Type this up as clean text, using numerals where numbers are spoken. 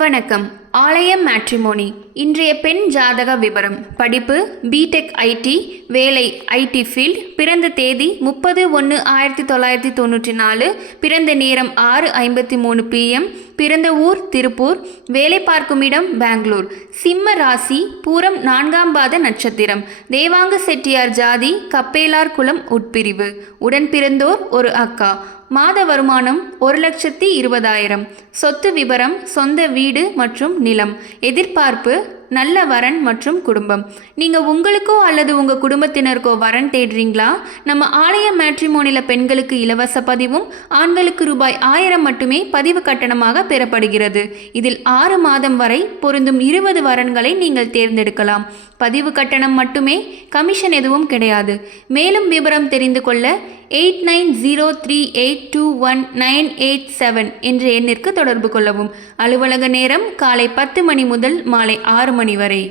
வணக்கம். ஆலயம் மேட்ரிமோனி. இன்றைய பெண் ஜாதக விவரம். படிப்பு பிடெக் ஐடி, வேலை ஐடி ஃபீல்ட், பிறந்த தேதி 30/1/1994, பிறந்த நேரம் 6:53 PM, பிறந்த ஊர் திருப்பூர், வேலை பார்க்கும் இடம் பெங்களூர், சிம்ம ராசி, பூரம் 4ஆம் பாத நட்சத்திரம், தேவாங்க செட்டியார் ஜாதி, கப்பேலார் குலம் உட்பிரிவு, உடன் பிறந்தோர் ஒரு அக்கா, மாத வருமானம் 1,20,000, சொத்து விபரம் சொந்த வீடு மற்றும் நிலம், எதிர்பார்ப்பு நல்ல வரன் மற்றும் குடும்பம். நீங்கள் உங்களுக்கோ அல்லது உங்கள் குடும்பத்தினருக்கோ வரன் தேடுறீங்களா? நம்ம ஆலய மேட்ரிமோனியில் பெண்களுக்கு இலவச பதிவும் ஆண்களுக்கு ரூபாய் 1000 மட்டுமே பதிவு கட்டணமாக பெறப்படுகிறது. இதில் 6 மாதம் வரை பொருந்தும் 20 வரன்களை நீங்கள் தேர்ந்தெடுக்கலாம். பதிவு கட்டணம் மட்டுமே, கமிஷன் எதுவும் கிடையாது. மேலும் விவரம் தெரிந்து கொள்ள 8903821987 என்ற எண்ணிற்கு தொடர்பு கொள்ளவும். அலுவலக நேரம் காலை 10 மணி முதல் மாலை 6 மணி வரை.